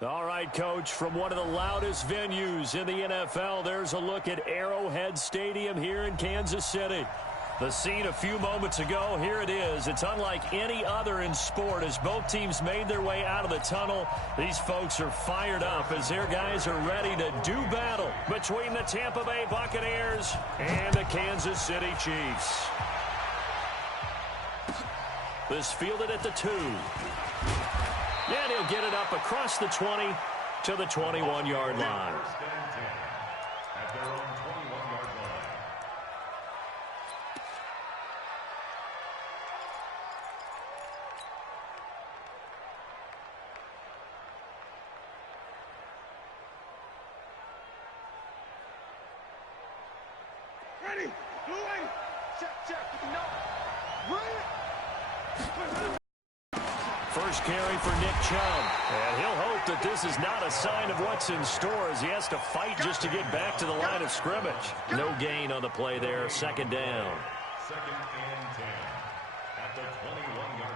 All right, Coach, from one of the loudest venues in the NFL, there's a look at Arrowhead Stadium here in Kansas City. The scene a few moments ago, here it is. It's unlike any other in sport as both teams made their way out of the tunnel. These folks are fired up as their guys are ready to do battle between the Tampa Bay Buccaneers and the Kansas City Chiefs. This fielded at the 2. And he'll get it up across the 20 to the 21-yard line. At their own 21-yard line. Ready, blue lane, check, no, run. First carry for Nick Chubb. And he'll hope that this is not a sign of what's in store as he has to fight just to get back to the line of scrimmage. No gain on the play there. Second down. Second and 10 at the 21-yard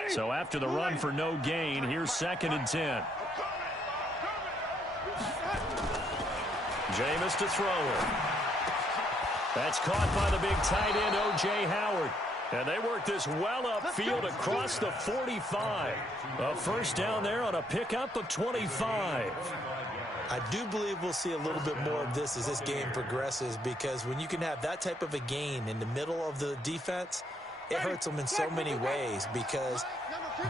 line. So after the run for no gain, here's second and 10. Jameis to throw it. That's caught by the big tight end, O.J. Howard. And they work this well upfield across the 45. A first down there on a pickup of 25. I do believe we'll see a little bit more of this as this game progresses, because when you can have that type of a gain in the middle of the defense, it hurts them in so many ways, because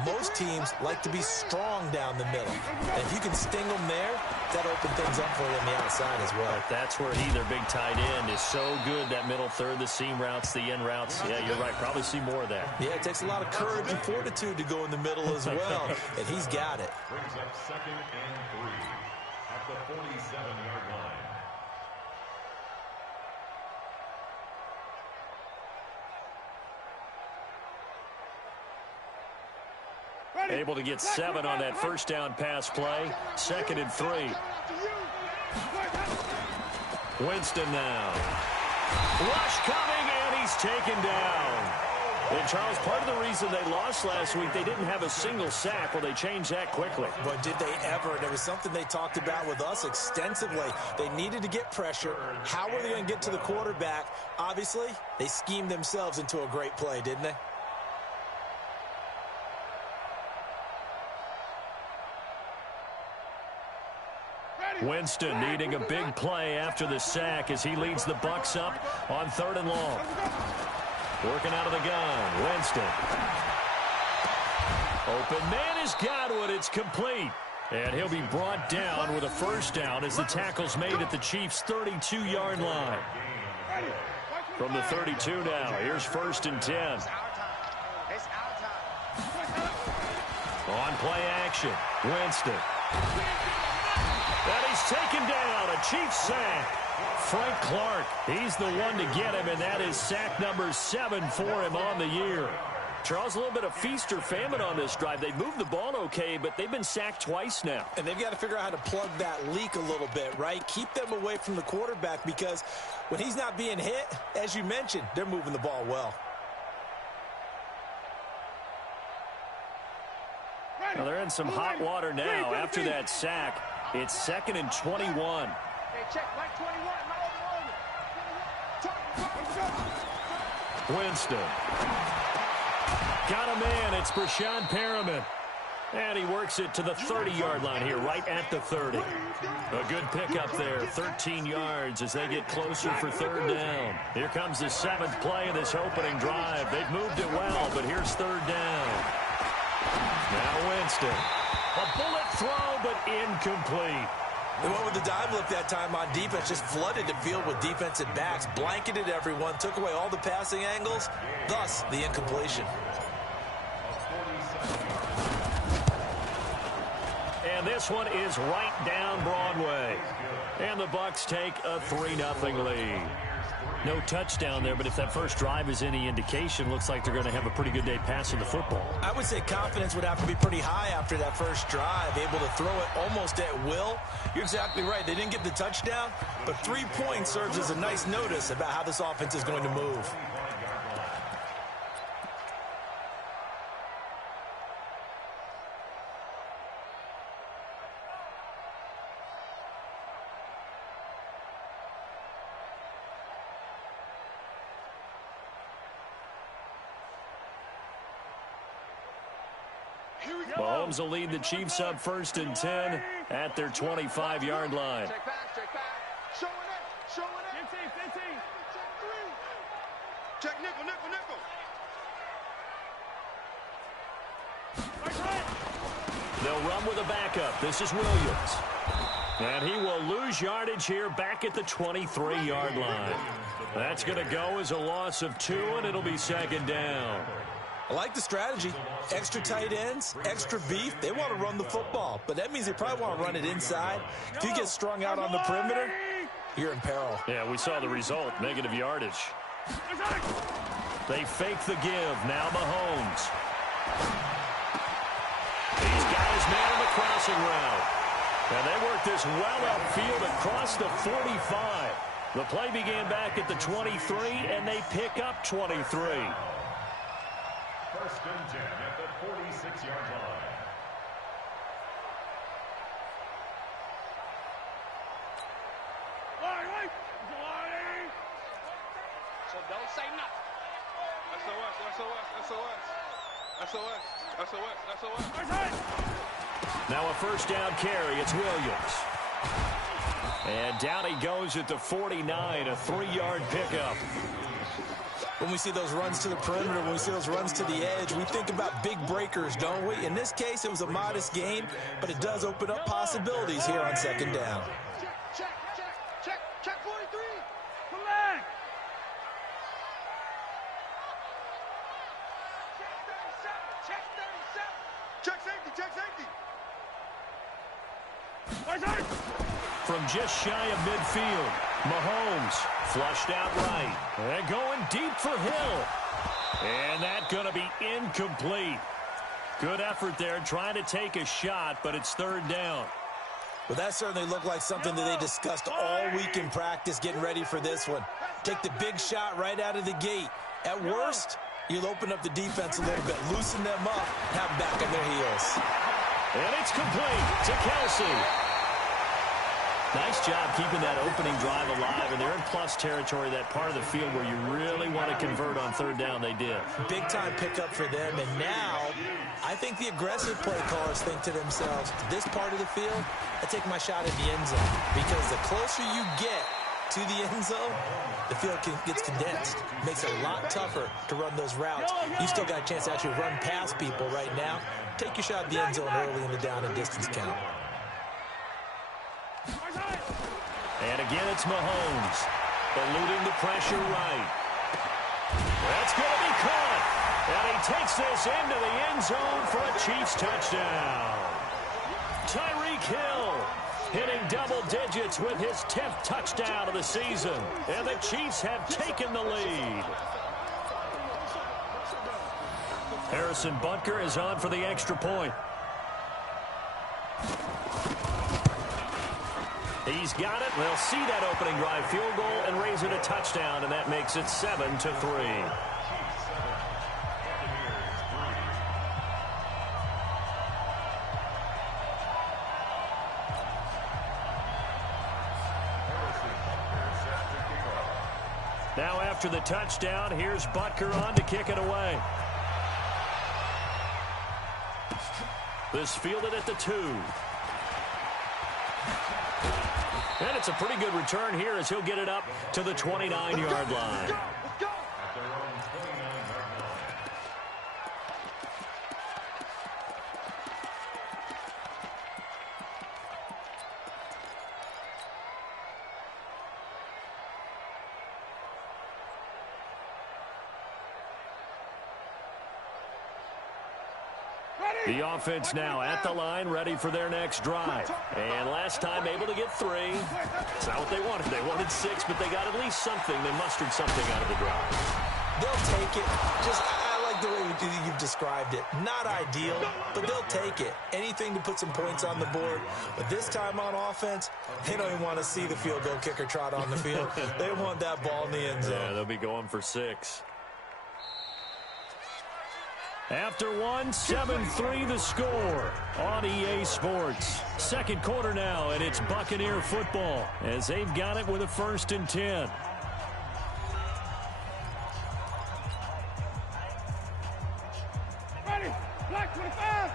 most teams like to be strong down the middle. And if you can sting them there, that opens things up for you on the outside as well. But that's where he, their big tight end, is so good, that middle third, the seam routes, the in routes. Yeah, you're right. Probably see more of that. Yeah, it takes a lot of courage and fortitude to go in the middle as well, and he's got it. Brings up second and 3 at the 47-yard line. Able to get 7 on that first down pass play. Second and 3. Winston now. Rush coming, and he's taken down. And, Charles, part of the reason they lost last week, they didn't have a single sack. Well, they changed that quickly. But did they ever? There was something they talked about with us extensively. They needed to get pressure. How were they going to get to the quarterback? Obviously, they schemed themselves into a great play, didn't they? Winston needing a big play after the sack as he leads the Bucs up on 3rd and long. Working out of the gun, Winston. Open man has got one. It's complete. And he'll be brought down with a first down as the tackle's made at the Chiefs' 32-yard line. From the 32 now, here's 1st and 10. On play action, Winston. And he's taken down, a Chiefs sack. Frank Clark, he's the one to get him, and that is sack number 7 for him on the year. Charles, a little bit of feast or famine on this drive. They moved the ball okay, but they've been sacked twice now. And they've got to figure out how to plug that leak a little bit, right? Keep them away from the quarterback, because when he's not being hit, as you mentioned, they're moving the ball well. Now they're in some hot water now after that sack. It's 2nd and 21. Hey, check, right 21, Winston. Got a man. It's Brashad Perriman. And he works it to the 30-yard line here, right at the 30. A good pickup there, 13 yards as they get closer for 3rd down. Here comes the 7th play of this opening drive. They've moved it well, but here's 3rd down. Now Winston. A bullet throw, but incomplete. They went with the dive look that time on defense, just flooded the field with defensive backs, blanketed everyone, took away all the passing angles, thus the incompletion. And this one is right down Broadway. And the Bucs take a 3-0 lead. No touchdown there, but if that first drive is any indication, looks like they're going to have a pretty good day passing the football. I would say confidence would have to be pretty high after that first drive, able to throw it almost at will. You're exactly right. They didn't get the touchdown, but 3 points serves as a nice notice about how this offense is going to move. Mahomes will lead the Chiefs up 1st and 10 at their 25-yard line. Check back. Showing it. 15. Check 3. Check nickel. They'll run with a backup. This is Williams. And he will lose yardage here back at the 23-yard line. That's going to go as a loss of 2, and it'll be 2nd down. I like the strategy. Extra tight ends, extra beef. They want to run the football, but that means they probably want to run it inside. If you get strung out on the perimeter, you're in peril. Yeah, we saw the result, negative yardage. They fake the give. Now Mahomes. He's got his man on the crossing route. And they work this well upfield across the 45. The play began back at the 23, and they pick up 23. 1st and 10 at the 46-yard line. So don't say nothing. SOS. Now a 1st down carry. It's Williams. And down he goes at the 49, a 3-yard pickup. When we see those runs to the perimeter, when we see those runs to the edge, we think about big breakers, don't we? In this case, it was a modest gain, but it does open up possibilities here on 2nd down. Check 43. Come back. Check safety. From just shy of midfield, Mahomes flushed out right. And going deep for Hill. And that's going to be incomplete. Good effort there trying to take a shot, but it's 3rd down. Well, that certainly looked like something that they discussed all week in practice getting ready for this one. Take the big shot right out of the gate. At worst, you'll open up the defense a little bit, loosen them up, have them back on their heels. And it's complete to Kelsey. Nice job keeping that opening drive alive, and they're in plus territory, that part of the field where you really want to convert on 3rd down. They did. Big-time pickup for them, and now I think the aggressive play callers think to themselves, this part of the field, I take my shot at the end zone, because the closer you get to the end zone, the field gets condensed. Makes it a lot tougher to run those routes. You still got a chance to actually run past people right now. Take your shot at the end zone early in the down and distance count. And again, it's Mahomes, eluding the pressure right. That's going to be caught. And he takes this into the end zone for a Chiefs touchdown. Tyreek Hill hitting double digits with his 10th touchdown of the season. And the Chiefs have taken the lead. Harrison Butker is on for the extra point. He's got it. They'll see that opening drive field goal and raise it a touchdown, and that makes it 7-3. Now after the touchdown, here's Butker on to kick it away. This fielded at the 2. And it's a pretty good return here as he'll get it up to the 29-yard line. The offense now at the line, ready for their next drive. And last time able to get 3. It's not what they wanted. They wanted 6, but they got at least something. They mustered something out of the drive. They'll take it. I like the way you've described it. Not ideal, but they'll take it. Anything to put some points on the board. But this time on offense, they don't even want to see the field goal kicker trot on the field. They want that ball in the end zone. Yeah, they'll be going for 6. After 1, 7-3 the score on EA Sports. Second quarter now, and it's Buccaneer football as they've got it with a 1st and 10. Ready, black 25.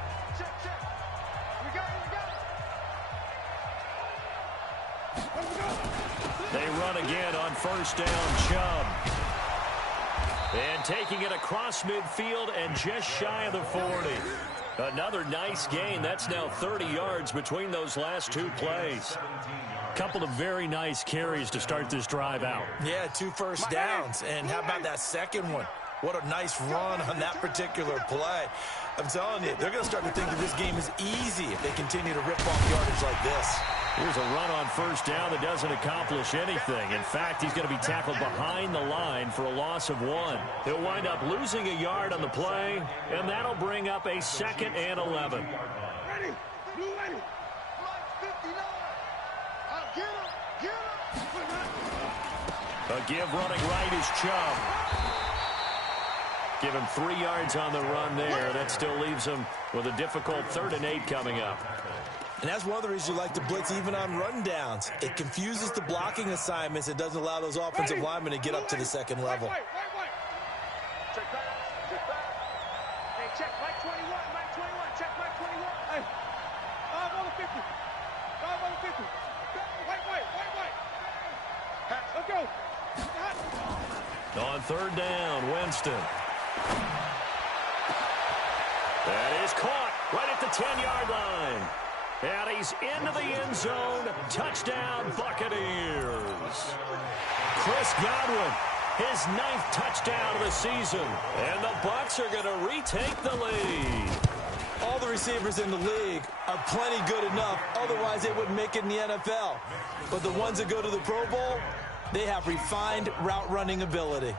run again on first down, Chubb. And taking it across midfield and just shy of the 40. Another nice gain. That's now 30 yards between those last two plays. Couple of very nice carries to start this drive out. Yeah, 2 first downs. And how about that second one? What a nice run on that particular play. I'm telling you, they're going to start to think that this game is easy if they continue to rip off yardage like this. Here's a run on first down that doesn't accomplish anything. In fact, he's going to be tackled behind the line for a loss of 1. He'll wind up losing a yard on the play, and that'll bring up a 2nd and 11. Ready. Blue ready. Flight 59. Get him. A give running right is Chubb. Give him 3 yards on the run there. That still leaves him with a difficult 3rd and 8 coming up. And that's one of the reasons you like to blitz even on rundowns. It confuses the blocking assignments. It doesn't allow those offensive linemen to get up to the second level. Check back. Check back. Hey, check Mike 21. Mike 21. Check Mike 21. Hey. 5 on the 50. 5 on the 50. White. Let's go. On 3rd down, Winston. That is caught right at the 10-yard line. And he's into the end zone. Touchdown, Buccaneers. Chris Godwin, his 9th touchdown of the season. And the Bucs are going to retake the lead. All the receivers in the league are plenty good enough. Otherwise, they wouldn't make it in the NFL. But the ones that go to the Pro Bowl, they have refined route running ability.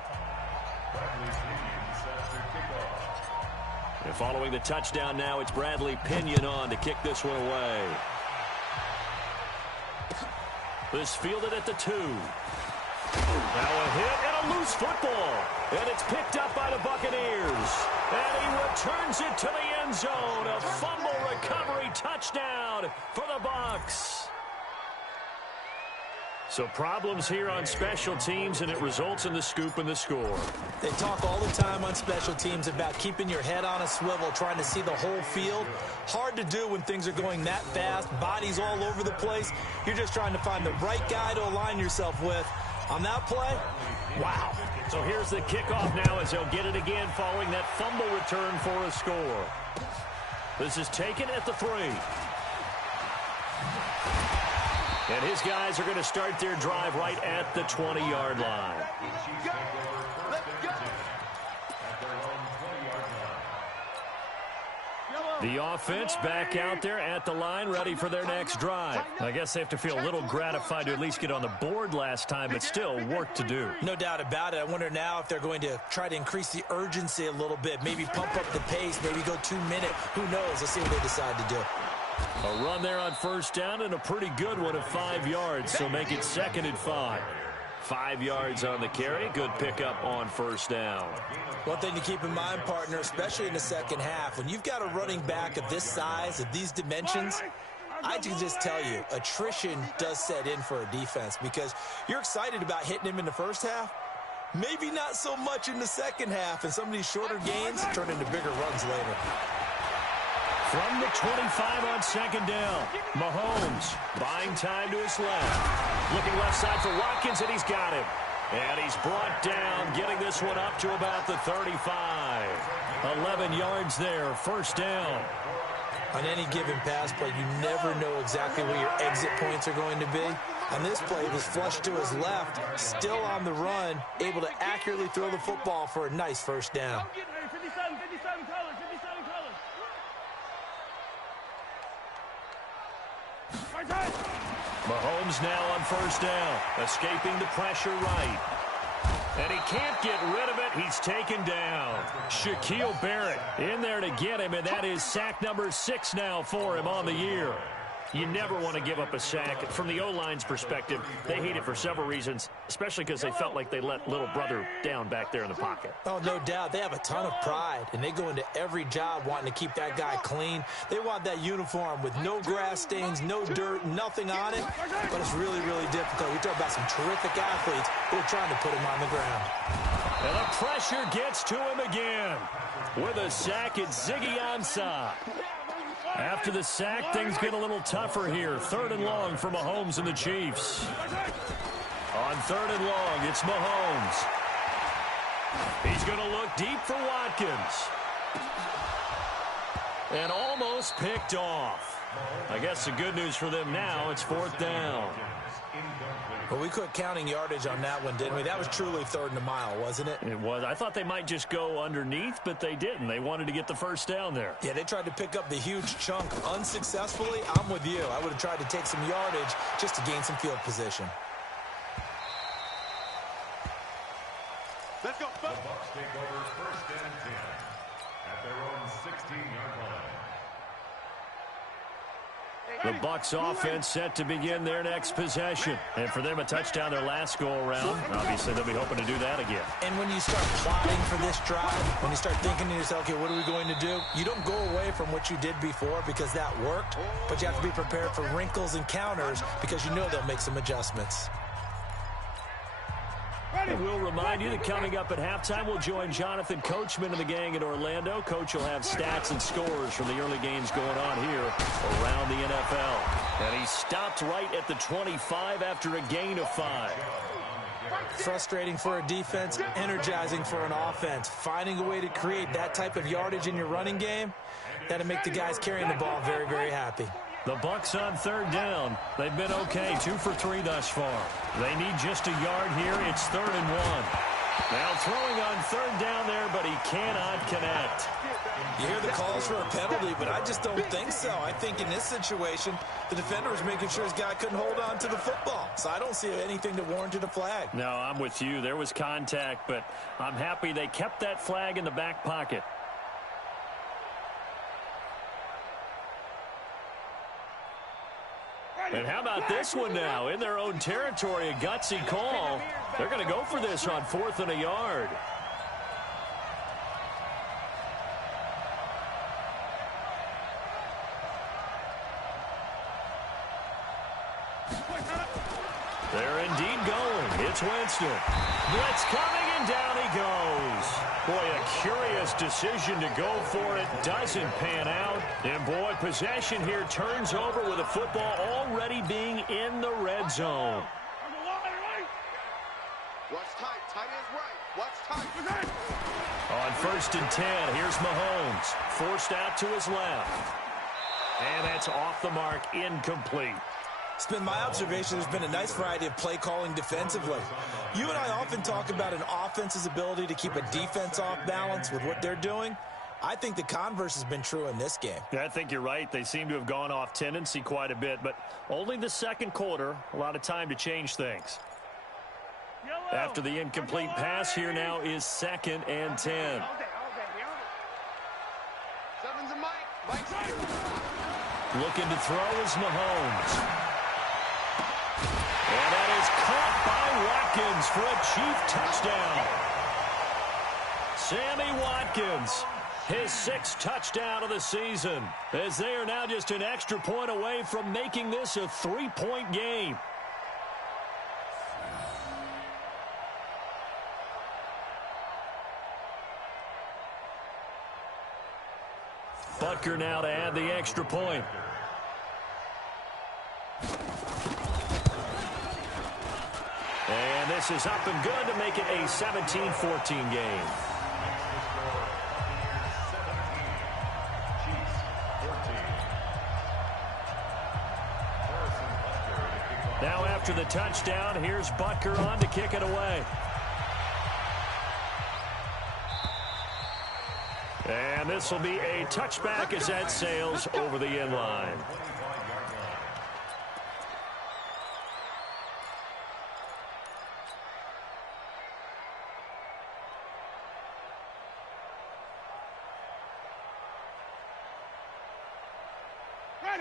And following the touchdown now, it's Bradley Pinion on to kick this one away. This fielded at the 2. Now a hit and a loose football. And it's picked up by the Buccaneers. And he returns it to the end zone. A fumble recovery touchdown for the Bucs. So problems here on special teams, and it results in the scoop and the score. They talk all the time on special teams about keeping your head on a swivel, trying to see the whole field. Hard to do when things are going that fast, bodies all over the place. You're just trying to find the right guy to align yourself with. On that play, wow. So here's the kickoff now as they'll get it again following that fumble return for a score. This is taken at the 3. And his guys are going to start their drive right at the 20-yard line. The offense back out there at the line, ready for their next drive. I guess they have to feel a little gratified to at least get on the board last time, but still work to do. No doubt about it. I wonder now if they're going to try to increase the urgency a little bit, maybe pump up the pace, maybe go 2-minute. Who knows? Let's see what they decide to do. A run there on first down and a pretty good one at 5 yards, so make it 2nd and 5. 5 yards on the carry. Good pickup on first down. One thing to keep in mind, partner, especially in the second half, when you've got a running back of this size, of these dimensions, I can just tell you, attrition does set in for a defense because you're excited about hitting him in the first half. Maybe not so much in the second half, and some of these shorter gains turn into bigger runs later. From the 25 on second down, Mahomes buying time to his left. Looking left side for Watkins, and he's got him. And he's brought down, getting this one up to about the 35. 11 yards there, first down. On any given pass play, you never know exactly where your exit points are going to be. On this play, it was flushed to his left, still on the run, able to accurately throw the football for a nice first down. 57 colors. Mahomes now on first down, escaping the pressure right. And he can't get rid of it. He's taken down. Shaquille Barrett in there to get him, and that is sack number 6 now for him on the year. You never want to give up a sack. From the O-line's perspective, they hate it for several reasons, especially because they felt like they let little brother down back there in the pocket. Oh, no doubt. They have a ton of pride, and they go into every job wanting to keep that guy clean. They want that uniform with no grass stains, no dirt, nothing on it. But it's really, really difficult. We talk about some terrific athletes who are trying to put him on the ground. And the pressure gets to him again. With a sack, it's Ziggy Ansah. After the sack, things get a little tougher here. 3rd and long for Mahomes and the Chiefs. On 3rd and long, it's Mahomes. He's going to look deep for Watkins. And almost picked off. I guess the good news for them now, it's 4th down. Well, we quit counting yardage on that one, didn't we? That was truly 3rd and a mile, wasn't it? It was. I thought they might just go underneath, but they didn't. They wanted to get the first down there. Yeah, they tried to pick up the huge chunk unsuccessfully. I'm with you. I would have tried to take some yardage just to gain some field position. Let's go. The Bucs take over 1st and 10 at their own 16-yard line. The Bucs offense set to begin their next possession. And for them, a touchdown their last go-around. Obviously, they'll be hoping to do that again. And when you start plotting for this drive, when you start thinking to yourself, okay, what are we going to do? You don't go away from what you did before because that worked, but you have to be prepared for wrinkles and counters because you know they'll make some adjustments. And we'll remind you that coming up at halftime, we'll join Jonathan Coachman and the gang in Orlando. Coach will have stats and scores from the early games going on here around the NFL. And he stopped right at the 25 after a gain of 5. Frustrating for a defense, energizing for an offense. Finding a way to create that type of yardage in your running game, that'll make the guys carrying the ball very, very happy. The Bucs on 3rd down. They've been okay, 2 for 3 thus far. They need just a yard here. It's 3rd and 1. Now throwing on 3rd down there, but he cannot connect. You hear the calls for a penalty, but I just don't think so. I think in this situation, the defender was making sure his guy couldn't hold on to the football. So I don't see anything that warranted a flag. No, I'm with you. There was contact, but I'm happy they kept that flag in the back pocket. And how about this one now? In their own territory, a gutsy call. They're going to go for this on 4th and a yard. They're indeed going. It's Winston. Blitz coming, and down he goes. Boy, a curious decision to go for it. Doesn't pan out. And, boy, possession here turns over with the football already being in the red zone. What's tight? Tight is right. What's tight? On 1st and 10, here's Mahomes. Forced out to his left. And that's off the mark, incomplete. It's been my observation there's been a nice variety of play calling defensively. You and I often talk about an offense's ability to keep a defense off balance with what they're doing. I think the converse has been true in this game. Yeah, I think you're right. They seem to have gone off tendency quite a bit, but only the 2nd quarter, a lot of time to change things. After the incomplete pass, here now is 2nd and 10. Looking to throw is Mahomes. And that is caught by Watkins for a Chief touchdown. Sammy Watkins, his 6th touchdown of the season, as they are now just an extra point away from making this a 3-point game. Butker now to add the extra point. And this is up and good to make it a 17-14 game. Now after the touchdown, here's Butker on to kick it away. And this will be a touchback as that sails over the end line.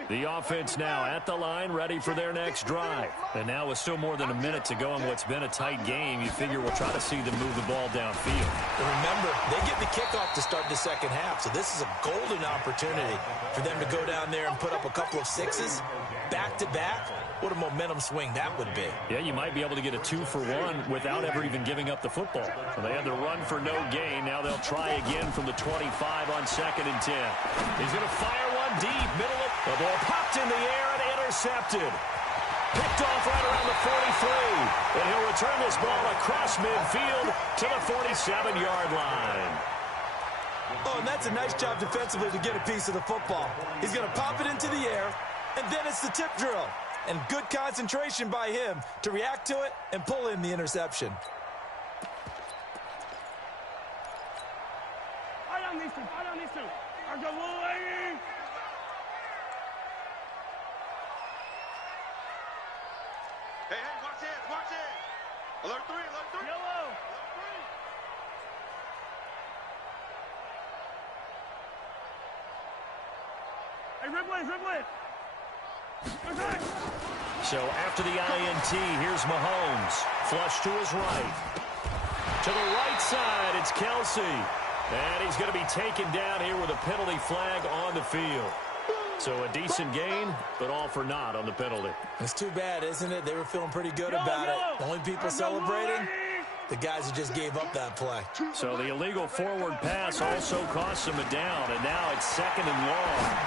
The offense now at the line, ready for their next drive. And now with still more than a minute to go in what's been a tight game, you figure we'll try to see them move the ball downfield. And remember, they get the kickoff to start the 2nd half, so this is a golden opportunity for them to go down there and put up a couple of 6s back-to-back. What a momentum swing that would be. Yeah, you might be able to get a 2-for-1 without ever even giving up the football. So they had the run for no gain. Now they'll try again from the 25 on 2nd and 10. He's going to fire one deep, middle of the ball popped in the air and intercepted. Picked off right around the 43. And he'll return this ball across midfield to the 47-yard line. Oh, and that's a nice job defensively to get a piece of the football. He's going to pop it into the air, and then it's the tip drill. And good concentration by him to react to it and pull in the interception. Hey, watch it. Alert 3. Yellow. Alert 3. Hey, red blade. Okay. So after the INT, here's Mahomes. Flush to his right. To the right side, it's Kelsey. And he's going to be taken down here with a penalty flag on the field. So a decent gain, but all for naught on the penalty. It's too bad, isn't it? They were feeling pretty good about it. The only people celebrating, the guys who just gave up that play. So the illegal forward pass also cost him a down, and now it's 2nd and long.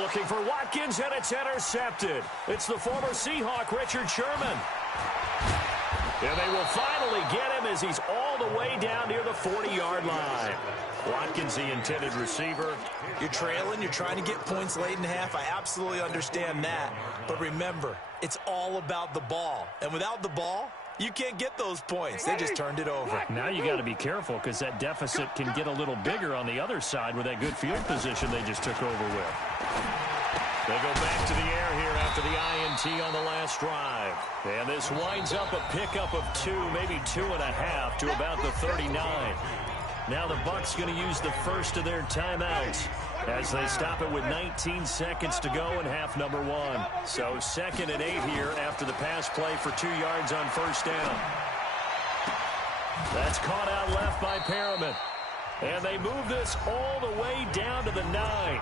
Looking for Watkins, and it's intercepted. It's the former Seahawk, Richard Sherman. And they will finally get him as he's all the way down near the 40-yard line. Watkins, the intended receiver. You're trailing. You're trying to get points late in half. I absolutely understand that. But remember, it's all about the ball. And without the ball, you can't get those points. They just turned it over. Now you got to be careful because that deficit can get a little bigger on the other side with that good field position they just took over with. They go back to the air here after the INT on the last drive. And this winds up a pickup of 2, maybe 2.5 to about the 39. Now the Bucs going to use the first of their timeouts as they stop it with 19 seconds to go in half number 1. So 2nd and 8 here after the pass play for 2 yards on first down. That's caught out left by Perriman. And they move this all the way down to the 9.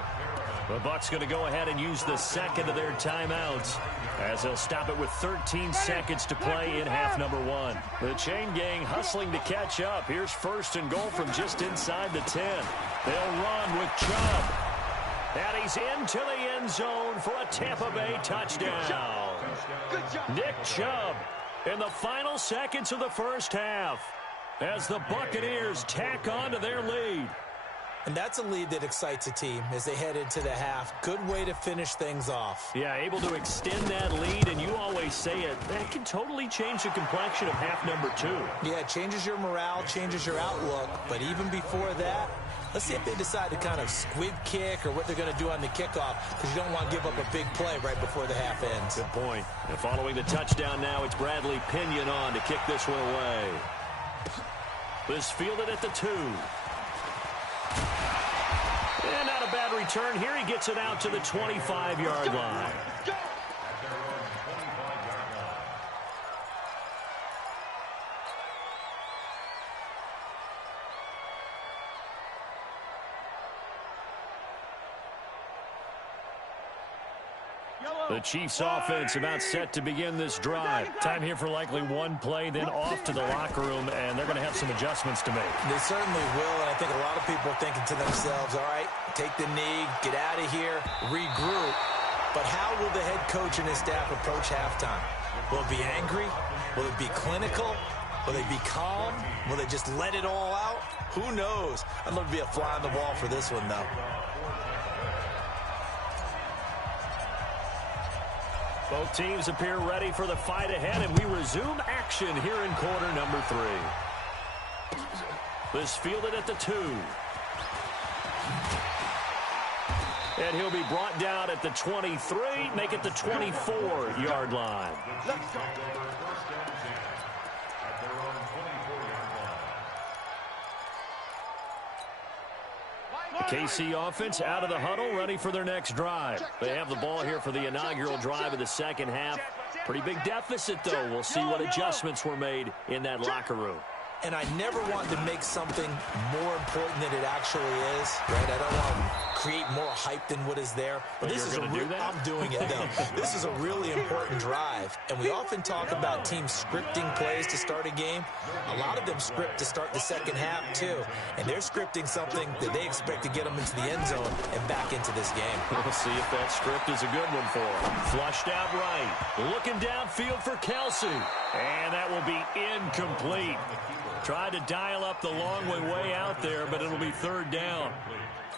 The Bucs going to go ahead and use the second of their timeouts as they'll stop it with 13 seconds to play in half number 1. The chain gang hustling to catch up. Here's 1st and goal from just inside the 10. They'll run with Chubb. And he's into the end zone for a Tampa Bay touchdown. Nick Chubb in the final seconds of the first half as the Buccaneers tack on to their lead. And that's a lead that excites a team as they head into the half. Good way to finish things off. Yeah, able to extend that lead, and you always say it, that can totally change the complexion of half number 2. Yeah, it changes your morale, changes your outlook. But even before that, let's see if they decide to kind of squib kick or what they're going to do on the kickoff, because you don't want to give up a big play right before the half ends. Good point. And following the touchdown now, it's Bradley Pinion on to kick this one away. This fielded at the 2. And not a bad return here. He gets it out to the 25-yard line. The Chiefs offense about set to begin this drive. Time here for likely one play, then off to the locker room, and they're going to have some adjustments to make. They certainly will, and I think a lot of people are thinking to themselves, all right, take the knee, get out of here, regroup. But how will the head coach and his staff approach halftime? Will it be angry? Will it be clinical? Will they be calm? Will they just let it all out? Who knows? I'd love to be a fly on the wall for this one, though. Both teams appear ready for the fight ahead, and we resume action here in quarter number 3. This fielded at the 2. And he'll be brought down at the 23, make it the 24-yard line. KC offense out of the huddle, ready for their next drive. They have the ball here for the inaugural drive of the second half. Pretty big deficit, though. We'll see what adjustments were made in that locker room. And I never want to make something more important than it actually is, right? I don't want to create more hype than what is there. But this is I'm doing it, though. This is a really important drive. And we often talk about teams scripting plays to start a game. A lot of them script to start the second half, too. And they're scripting something that they expect to get them into the end zone and back into this game. We'll see if that script is a good one for him. Flushed out right. Looking downfield for Kelsey. And that will be incomplete. Tried to dial up the long way out there, but it'll be third down.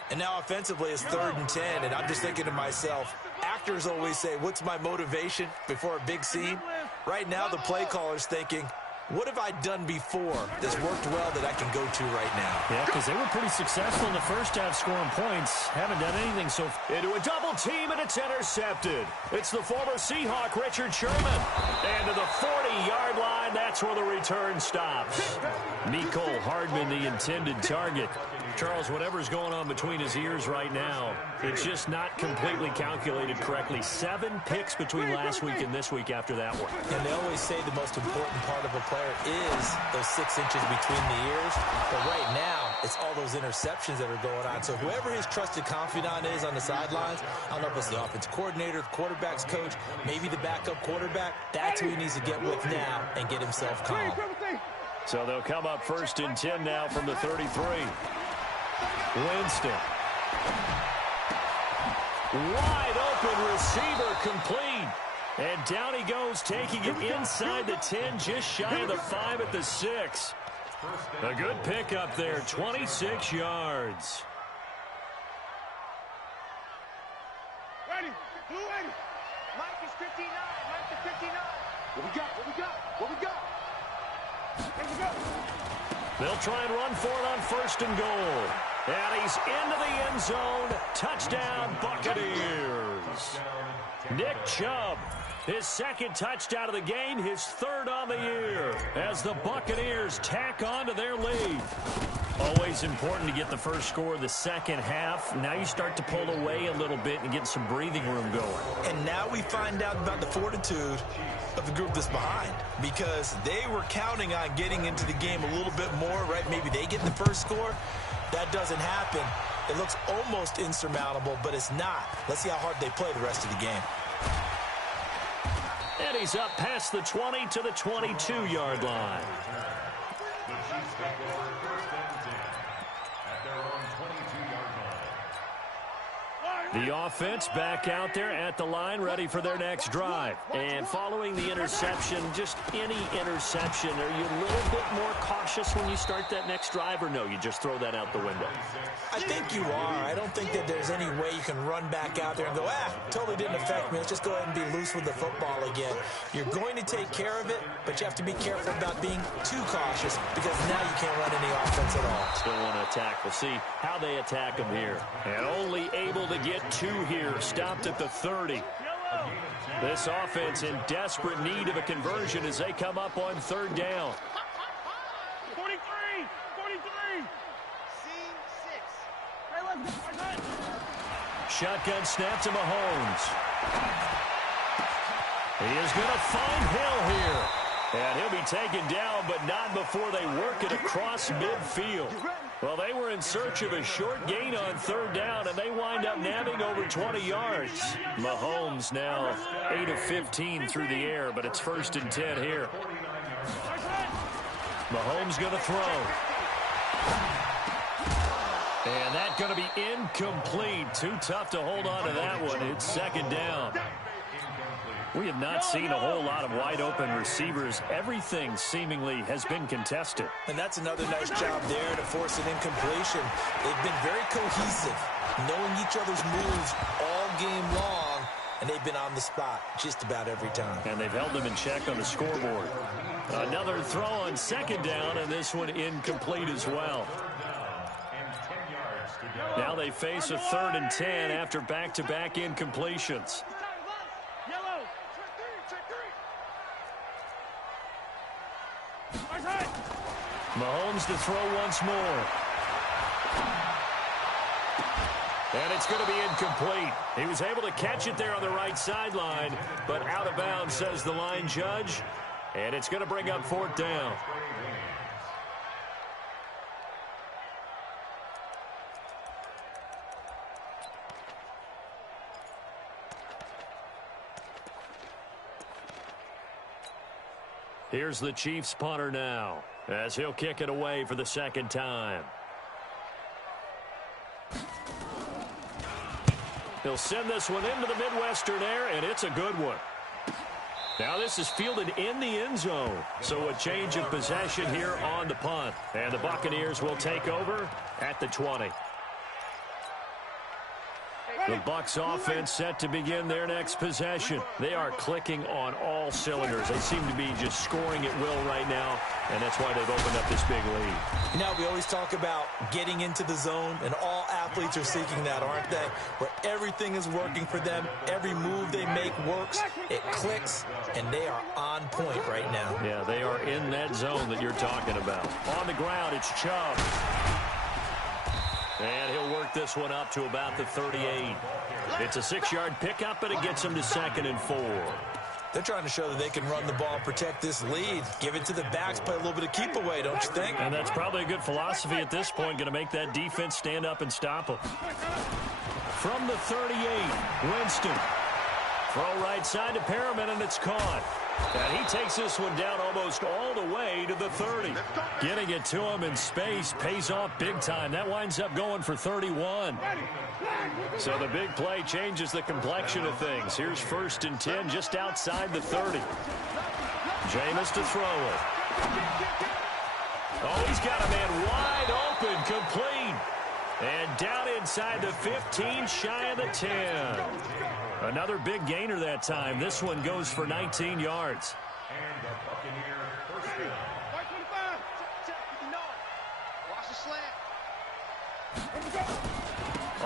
And now offensively it's 3rd and 10, and I'm just thinking to myself, actors always say, what's my motivation before a big scene? Right now the play caller's thinking, what have I done before that's worked well that I can go to right now? Yeah, because they were pretty successful in the first half scoring points. Haven't done anything so far. Into a double team, and it's intercepted. It's the former Seahawk, Richard Sherman. And to the 40-yard line, that's where the return stops. Mecole Hardman, the intended target. Charles, whatever's going on between his ears right now, it's just not completely calculated correctly. 7 picks between last week and this week after that one. And they always say the most important part of a player is those 6 inches between the ears. But right now, it's all those interceptions that are going on. So whoever his trusted confidant is on the sidelines, I don't know if it's the offensive coordinator, the quarterback's coach, maybe the backup quarterback, that's who he needs to get with now and get himself calm. So they'll come up 1st and 10 now from the 33. Winston. Wide open receiver complete. And down he goes, taking it inside the 10, just shy of the 5 at the 6. A good pickup there, 26 yards. Ready. Blue ready. Mike is 59. Mike is 59. What we got? What we got? What we got? Here we go. They'll try and run for it on 1st and goal. And he's into the end zone. Touchdown, Buccaneers. Nick Chubb, his 2nd touchdown of the game, his 3rd on the year, as the Buccaneers tack on to their lead. Always important to get the first score of the second half. Now you start to pull away a little bit and get some breathing room going. And now we find out about the fortitude of the group that's behind, because they were counting on getting into the game a little bit more, right? Maybe they get the first score. That doesn't happen. It looks almost insurmountable, but it's not. Let's see how hard they play the rest of the game. And he's up past the 20 to the 22-yard line. The Chiefs take over 1st and 10 at their own 22-yard line. The offense back out there at the line, ready for their next drive. And following the interception, just any interception, are you a little bit more cautious when you start that next drive, or no, you just throw that out the window? I think you are. I don't think that there's any way you can run back out there and go, totally didn't affect me. Let's just go ahead and be loose with the football again. You're going to take care of it, but you have to be careful about being too cautious, because now you can't run any offense at all. Still want to attack. We'll see how they attack him here. And only able to get 2 here, stopped at the 30. This offense in desperate need of a conversion as they come up on 3rd down. 43. 43. Scene 6. Shotgun snap to Mahomes. He is going to find Hill here. And he'll be taken down, but not before they work it across midfield. Well, they were in search of a short gain on 3rd down, and they wind up nabbing over 20 yards. Mahomes now 8 of 15 through the air, but it's 1st and 10 here. Mahomes going to throw. And that's going to be incomplete. Too tough to hold on to that one. It's 2nd down. We have not seen a whole lot of wide-open receivers. Everything seemingly has been contested. And that's another nice job there to force an incompletion. They've been very cohesive, knowing each other's moves all game long, and they've been on the spot just about every time. And they've held them in check on the scoreboard. Another throw on 2nd down, and this one incomplete as well. Now they face a 3rd and 10 after back-to-back incompletions. Mahomes to throw once more. And it's going to be incomplete. He was able to catch it there on the right sideline, but out of bounds, says the line judge. And it's going to bring up 4th down. Here's the Chiefs punter now, as he'll kick it away for the second time. He'll send this one into the Midwestern air, and it's a good one. Now this is fielded in the end zone. So a change of possession here on the punt. And the Buccaneers will take over at the 20. The Bucs offense set to begin their next possession. They are clicking on all cylinders. They seem to be just scoring at will right now, and that's why they've opened up this big lead. You know, we always talk about getting into the zone, and all athletes are seeking that, aren't they? Where everything is working for them. Every move they make works. It clicks, and they are on point right now. Yeah, they are in that zone that you're talking about. On the ground, it's Chubb. And he'll work this one up to about the 38. It's a 6-yard pickup, but it gets him to 2nd and 4. They're trying to show that they can run the ball, protect this lead, give it to the backs, play a little bit of keep away, don't you think? And that's probably a good philosophy at this point, going to make that defense stand up and stop them. From the 38, Winston. Throw right side to Perriman, and it's caught. And he takes this one down almost all the way to the 30. Getting it to him in space pays off big time. That winds up going for 31. So the big play changes the complexion of things. Here's 1st and 10 just outside the 30. Jameis to throw it. Oh, he's got a man wide open, complete. And down inside the 15, shy of the 10. Another big gainer that time. This one goes for 19 yards. And the Buccaneer first down. White 25. Check. Watch the slant.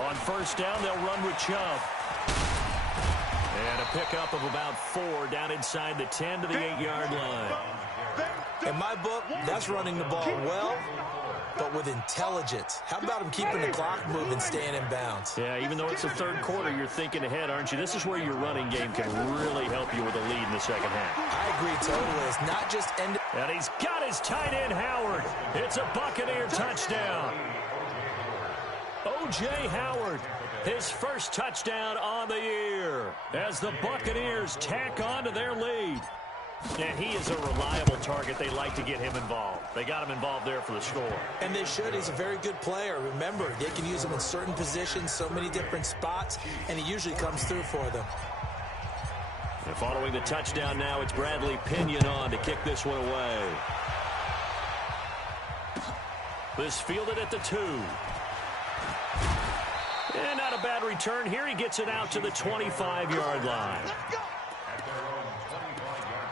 On 1st down, they'll run with Chubb. And a pickup of about 4 down inside the 10 to the 8-yard line. In my book, that's running the ball well, but with intelligence. How about him keeping the clock moving, staying in bounds? Yeah, even though it's the 3rd quarter, you're thinking ahead, aren't you? This is where your running game can really help you with a lead in the second half. I agree totally. It's not just end. And he's got his tight end, Howard. It's a Buccaneer touchdown. O.J. Howard, his first touchdown on the year as the Buccaneers tack on to their lead. And he is a reliable target. They like to get him involved. They got him involved there for the score. And they should. He's a very good player. Remember, they can use him in certain positions, so many different spots, and he usually comes through for them. And following the touchdown now, it's Bradley Pinion on to kick this one away. This fielded at the 2. And not a bad return here. He gets it out to the 25-yard line. At their own 25-yard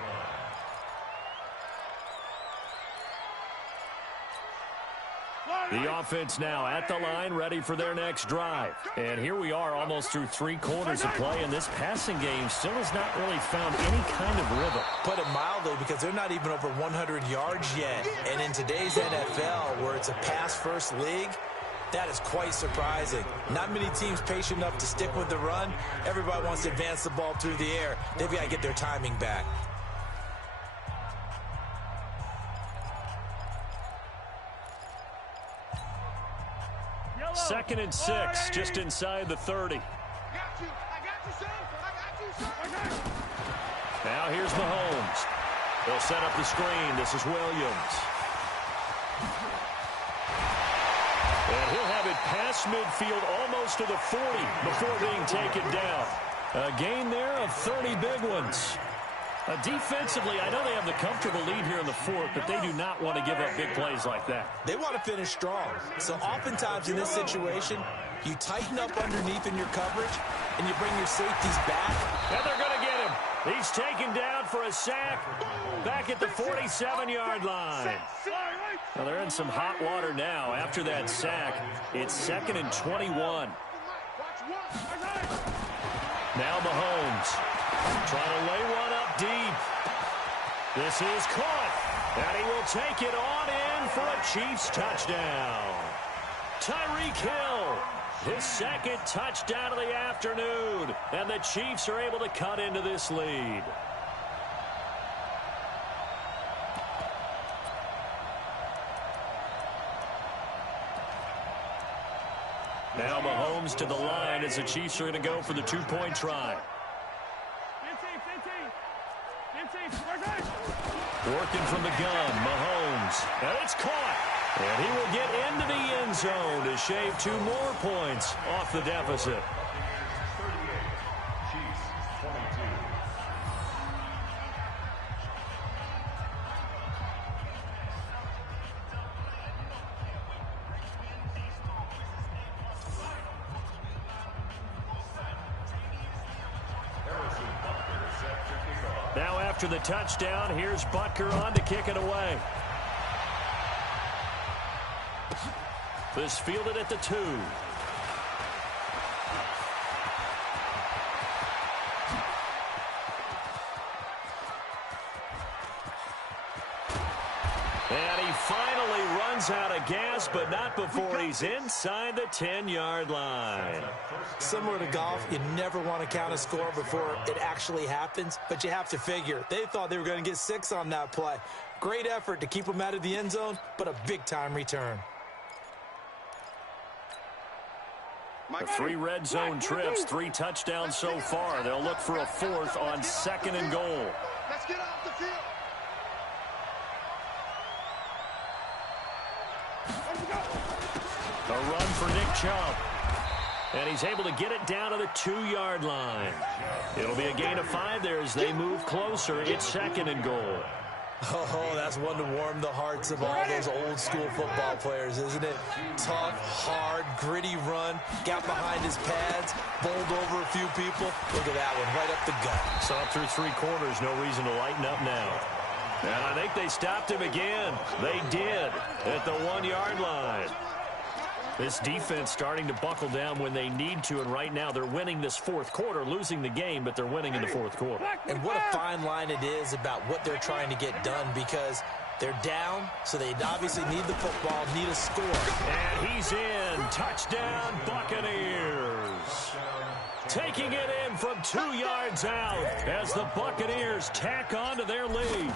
line. The offense now at the line, ready for their next drive. And here we are almost through 3 quarters of play, and this passing game still has not really found any kind of rhythm. Put it mildly, because they're not even over 100 yards yet. And in today's NFL, where it's a pass-first league, that is quite surprising. Not many teams patient enough to stick with the run. Everybody wants to advance the ball through the air. They've got to get their timing back. Second and 6, just inside the 30. I got you, son. Now here's Mahomes. They'll set up the screen. This is Williams. And he'll have it past midfield almost to the 40 before being taken down. A gain there of 30 big ones. Defensively, I know they have the comfortable lead here in the 4th, but they do not want to give up big plays like that. They want to finish strong. So oftentimes in this situation, you tighten up underneath in your coverage, and you bring your safeties back. And they're going to get him. He's taken down for a sack back at the 47-yard line. Well, they're in some hot water now. After that sack, it's 2nd and 21. Now Mahomes trying to lay one up deep. This is caught, and he will take it on in for a Chiefs touchdown. Tyreek Hill, his 2nd touchdown of the afternoon, and the Chiefs are able to cut into this lead. Now Mahomes to the line as the Chiefs are going to go for the 2-point try. Working from the gun, Mahomes. And it's caught. And he will get into the end zone to shave 2 more points off the deficit. Now after the touchdown, here's Butker on to kick it away. This fielded at the 2. And he finally runs out of gas, but not before he's inside the 10-yard line. Similar to golf, you never want to count a score before it actually happens, but you have to figure. They thought they were going to get 6 on that play. Great effort to keep them out of the end zone, but a big-time return. The 3 red zone trips, 3 touchdowns so far. They'll look for a 4th on 2nd and goal. Let's get off the field. A run for Nick Chubb. And he's able to get it down to the 2-yard line. It'll be a gain of 5 there as they move closer. It's 2nd and goal. Oh, that's one to warm the hearts of all those old-school football players, isn't it? Tough, hard, gritty run. Got behind his pads, bowled over a few people. Look at that one, right up the gut. Saw through 3 quarters, no reason to lighten up now. And I think they stopped him again. They did at the 1-yard line. This defense starting to buckle down when they need to, and right now they're winning this 4th quarter, losing the game, but they're winning in the 4th quarter. And what a fine line it is about what they're trying to get done, because they're down, so they obviously need the football, need a score. And he's in. Touchdown, Buccaneers. Taking it in from 2 yards out as the Buccaneers tack on to their lead.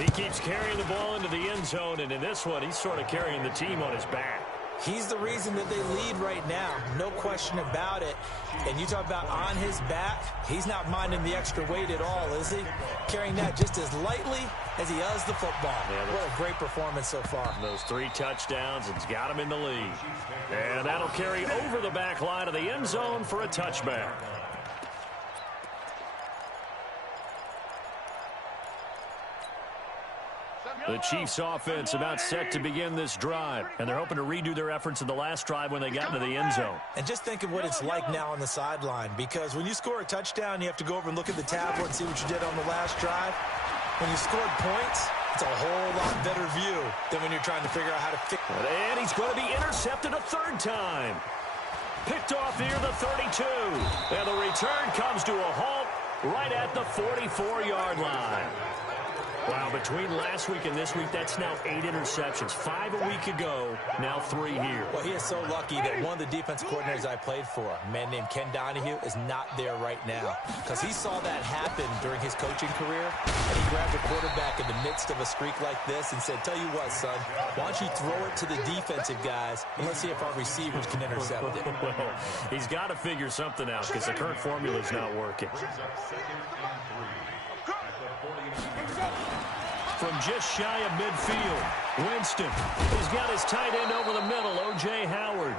He keeps carrying the ball into the end zone, and in this one, he's sort of carrying the team on his back. He's the reason that they lead right now, no question about it. And you talk about on his back, he's not minding the extra weight at all, is he? Carrying that just as lightly as he does the football. Yeah, what a great performance so far. Those 3 touchdowns, it's got him in the lead. And that'll carry over the back line of the end zone for a touchback. The Chiefs offense about set to begin this drive, and they're hoping to redo their efforts in the last drive when they got into the end zone. And just think of what it's like now on the sideline, because when you score a touchdown, you have to go over and look at the tablet and see what you did on the last drive. When you scored points, it's a whole lot better view than when you're trying to figure out how to fix it. And he's going to be intercepted a 3rd time. Picked off near the 32. And the return comes to a halt right at the 44-yard line. Wow, between last week and this week, that's now 8 interceptions. 5 a week ago, now 3 here. Well, he is so lucky that one of the defense coordinators I played for, a man named Ken Donahue, is not there right now. Because he saw that happen during his coaching career, and he grabbed a quarterback in the midst of a streak like this and said, tell you what, son, why don't you throw it to the defensive guys, and let's see if our receivers can intercept it. Well, he's got to figure something out because the current formula is not working. From just shy of midfield, Winston. He's got his tight end over the middle, O.J. Howard.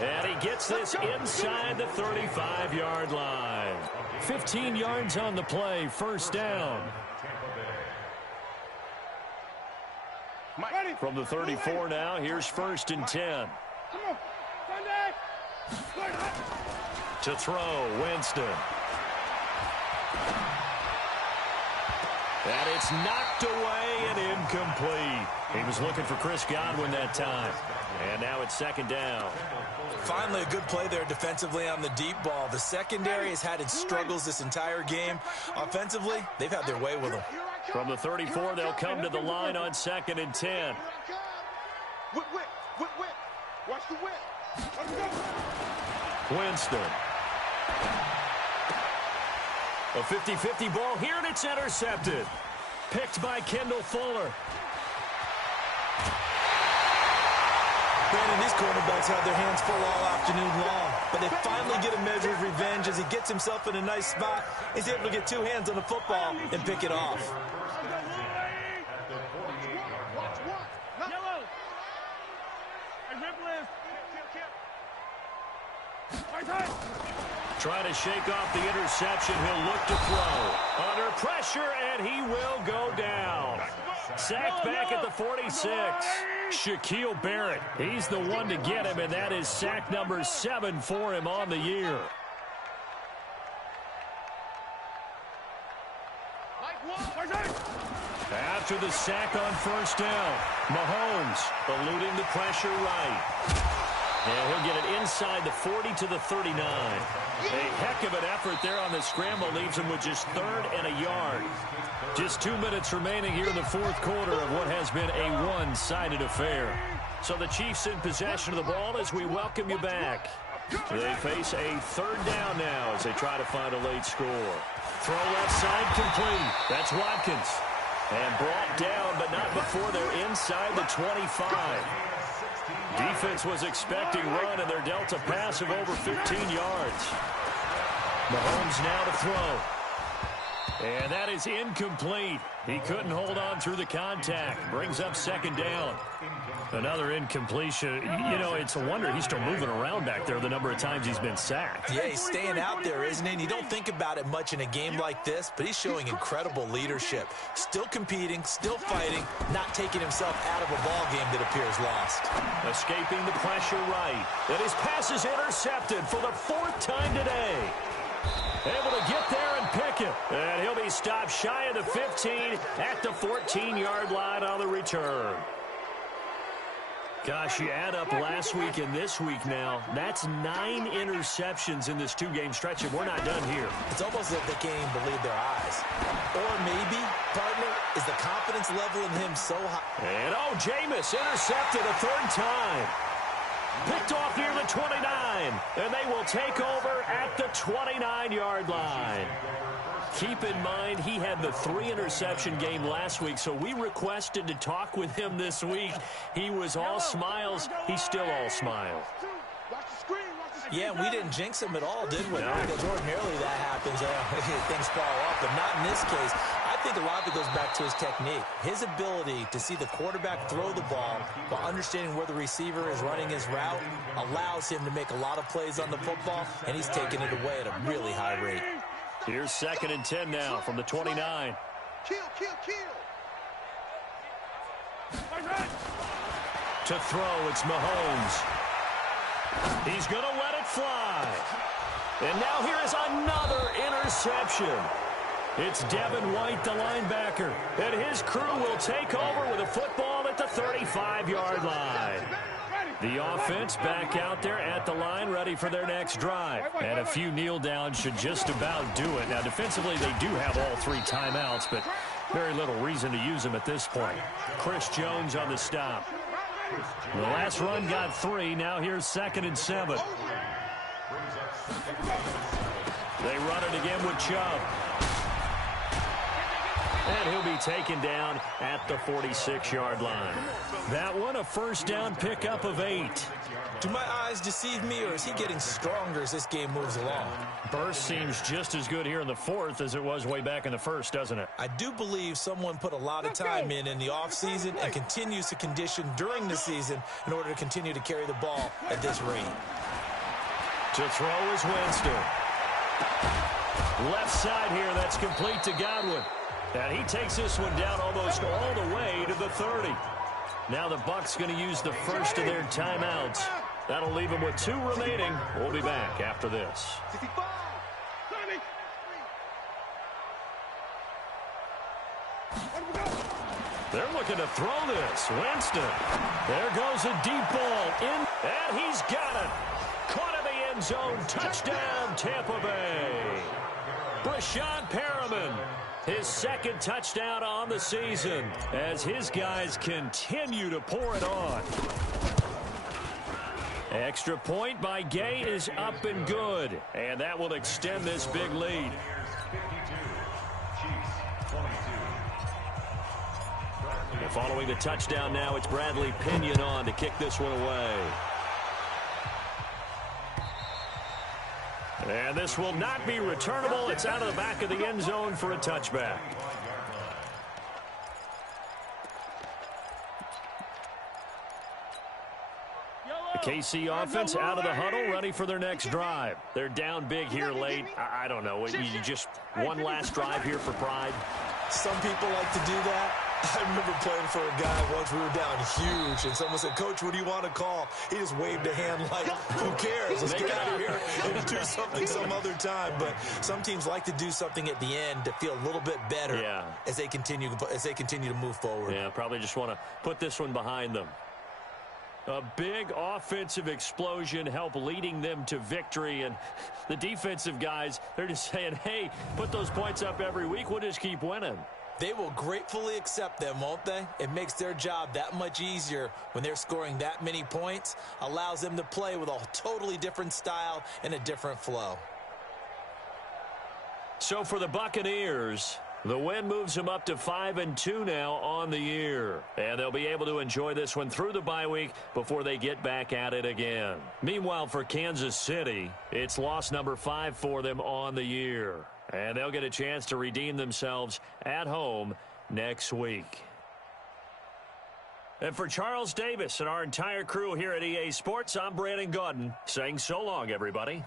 And he gets this inside the 35-yard line. 15 yards on the play, 1st down. From the 34 now, here's 1st and 10. To throw, Winston. And it's knocked away and incomplete. He was looking for Chris Godwin that time. And now it's 2nd down. Finally, a good play there defensively on the deep ball. The secondary has had its struggles this entire game. Offensively, they've had their way with them. From the 34, they'll come to the line on 2nd and 10. Watch the whip. Winston. A 50-50 ball here, and it's intercepted. Picked by Kendall Fuller. Brandon, these cornerbacks had their hands full all afternoon long, but they finally get a measure of revenge as he gets himself in a nice spot. He's able to get 2 hands on the football and pick it off. Trying to shake off the interception. He'll look to throw. Under pressure, and he will go down. Sacked back at the 46. Shaquille Barrett, he's the one to get him, and that is sack number 7 for him on the year. After the sack on first down, Mahomes eluding the pressure right. And he'll get it inside the 40 to the 39. A heck of an effort there on the scramble. Leaves him with just 3rd and a yard. Just 2 minutes remaining here in the 4th quarter of what has been a one-sided affair. So the Chiefs in possession of the ball as we welcome you back. They face a 3rd down now as they try to find a late score. Throw left side complete. That's Watkins. And brought down, but not before they're inside the 25. Defense was expecting run, and they're dealt a pass of over 15 yards. Mahomes now to throw. And that is incomplete. He couldn't hold on through the contact. Brings up 2nd down. Another incompletion. You know, it's a wonder he's still moving around back there the number of times he's been sacked. Yeah, he's staying out there, isn't he? And you don't think about it much in a game like this, but he's showing incredible leadership. Still competing, still fighting, not taking himself out of a ball game that appears lost. Escaping the pressure right. And his pass is intercepted for the 4th time today. Able to get there and pick it. And he'll be stopped shy of the 15 at the 14-yard line on the return. Gosh, you add up last week and this week now, that's 9 interceptions in this 2-game stretch, and we're not done here. It's almost like they can't even believe their eyes. Or maybe, partner, is the confidence level in him so high. And, Jameis intercepted a 3rd time. Picked off near the 29, and they will take over at the 29-yard line. Keep in mind, he had the 3-interception game last week, so we requested to talk with him this week. He was all smiles. He's still all smiles. Yeah, we didn't jinx him at all, did we? No. Because ordinarily that happens. Things fall off, but not in this case. I think a lot of it goes back to his technique. His ability to see the quarterback throw the ball while understanding where the receiver is running his route allows him to make a lot of plays on the football, and he's taking it away at a really high rate. Here's 2nd and 10 now from the 29. To throw, it's Mahomes. He's going to let it fly. And now here is another interception. It's Devin White, the linebacker, and his crew will take over with a football at the 35-yard line. The offense back out there at the line, ready for their next drive. And a few kneel downs should just about do it. Now, defensively, they do have all 3 timeouts, but very little reason to use them at this point. Chris Jones on the stop. The last run got 3. Now here's 2nd and 7. They run it again with Chubb. And he'll be taken down at the 46-yard line. That one, a 1st down pickup of 8. Do my eyes deceive me, or is he getting stronger as this game moves along? Burst seems just as good here in the 4th as it was way back in the 1st, doesn't it? I do believe someone put a lot of time in the offseason and continues to condition during the season in order to continue to carry the ball at this rate. To throw is Winston. Left side here, that's complete to Godwin. And he takes this one down almost all the way to the 30. Now the Bucs going to use the first of their timeouts. That'll leave them with 2 remaining. We'll be back after this. They're looking to throw this. Winston. There goes a deep ball in, and he's got it. Caught in the end zone. Touchdown, Tampa Bay. Brashad Perriman. His 2nd touchdown on the season as his guys continue to pour it on. Extra point by Gay is up and good, and that will extend this big lead. And following the touchdown now, it's Bradley Pinion on to kick this one away. And this will not be returnable. It's out of the back of the end zone for a touchback. The KC offense out of the huddle, ready for their next drive. They're down big here late. I don't know. You just one last drive here for pride. Some people like to do that. I remember playing for a guy once. We were down huge, and someone said, "Coach, what do you want to call?" He just waved a hand like, "Who cares? Let's get out of here and do something some other time." But some teams like to do something at the end to feel a little bit better as they continue to move forward. Yeah, probably just want to put this one behind them. A big offensive explosion helped leading them to victory, and the defensive guys, they're just saying, hey, put those points up every week. We'll just keep winning. They will gratefully accept them, won't they? It makes their job that much easier when they're scoring that many points, allows them to play with a totally different style and a different flow. So for the Buccaneers, the win moves them up to 5-2 now on the year. And they'll be able to enjoy this one through the bye week before they get back at it again. Meanwhile, for Kansas City, it's loss number 5 for them on the year. And they'll get a chance to redeem themselves at home next week. And for Charles Davis and our entire crew here at EA Sports, I'm Brandon Gaudin saying so long, everybody.